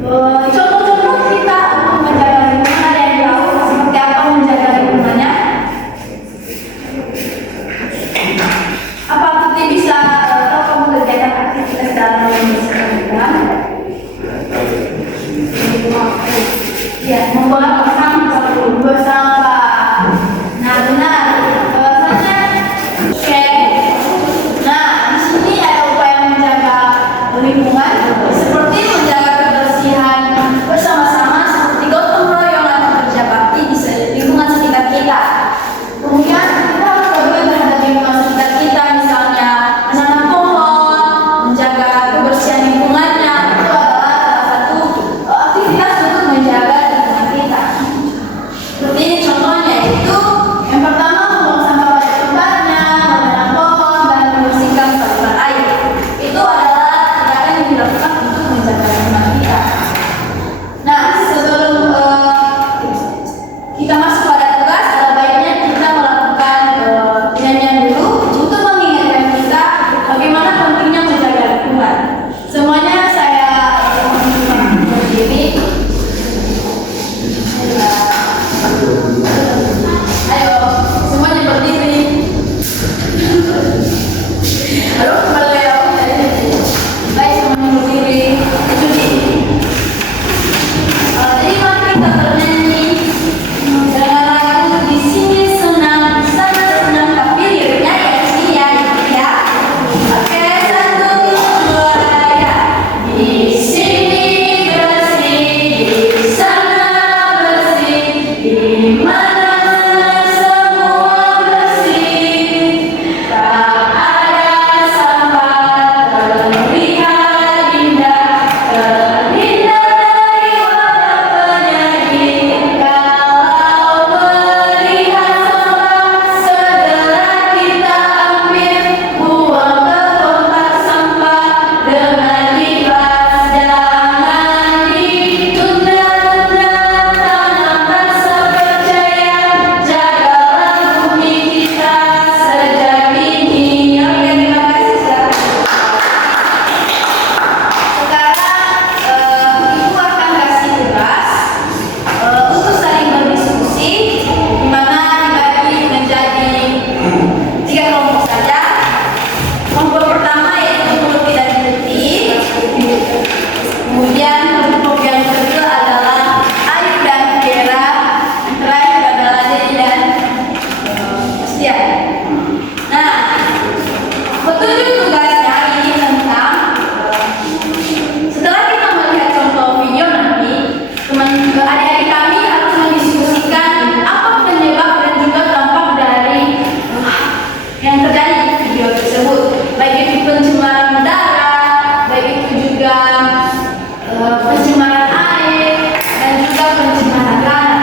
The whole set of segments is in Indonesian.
Contoh-contoh kita untuk menjaga lingkungan ada yang tahu seperti apa menjaga lingkungannya? Apa Tuti bisa atau kamu kerjakan aktivitas dalam membersihkan lingkungan? Ya, membuang sampah, membuang sampah. Nah, benar. Bahwasanya oke. Nah, di sini ada upaya menjaga lingkungan seperti menjaga kebersihan bersama-sama seperti gotong royong atau kerja bakti di lingkungan sekitar kita. Kemudian kita harus peduli terhadap lingkungan sekitar kita, misalnya menanam pohon, menjaga kebersihan lingkungannya. Itu adalah salah satu aktivitas untuk menjaga lingkungan kita. Seperti ini contohnya, yaitu yang pertama membuang sampah pada tempatnya, menanam pohon, dan membersihkan saluran air. Itu adalah tindakan yang dilakukan untuk menjaga lingkungan kita. Nah, sebelum kita masuk pada tugas, ada baiknya kita melakukan nyanyian dulu untuk mengingatkan kita bagaimana pentingnya menjaga lingkungan. Semuanya saya berdiri. Ayo, semuanya berdiri. Aduh, kembali ya. Baik, semuanya berdiri. Jadi mari kita bernyanyi dengan lagu Di Sini Senang, di Sana Senang, tapi liriknya ya sih ya, ya. Oke, 1, 2, ya. Di sini bersih, di sana bersih, di mana-mana semua bersih. Tak ada sampah, terlihat indah, terhindar dari wabah penyakit. Kalau melihat sampah, segera kita ambil, buang ke tempat sampah dengan ikhlas. Jangan ditunda-tunda, tanam rasa percaya, jagalah bumi kita sejak ini. Oke, terima kasih sudah. Sekarang Ibu akan kasih tugas untuk saling berdiskusi, di mana dibagi menjadi 3 kelompok saja. Kelompok pertama yaitu Lutfi dan Lutfi. Kemudian kelompok yang kedua adalah Arif dan Vera. Yang terakhir adalah Dedi dan Setia. Nah, petunjuk tugasnya ini tentang setelah kita melihat contoh video nanti, adik-adik kami harus mendiskusikan apa penyebab dan juga dampak dari yang terjadi di video tersebut, baik itu pencemaran udara, baik itu juga pencemaran air, dan juga pencemaran tanah.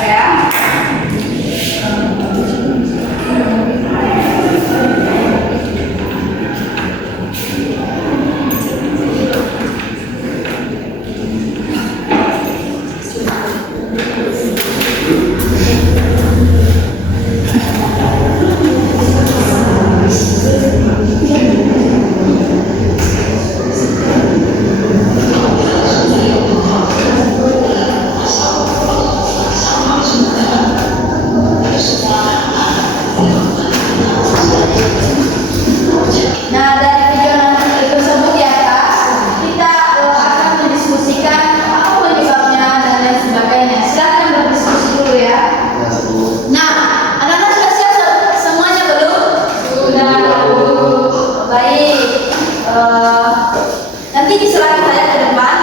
Ya. Nah, dari video nanti tersebut di atas, kita akan mendiskusikan apa penyebabnya dan lain sebagainya. Silakan berdiskusi dulu ya. Nah, anak-anak sudah siap semuanya belum? Sudah. Baik. Nanti diserahkan saya ke depan.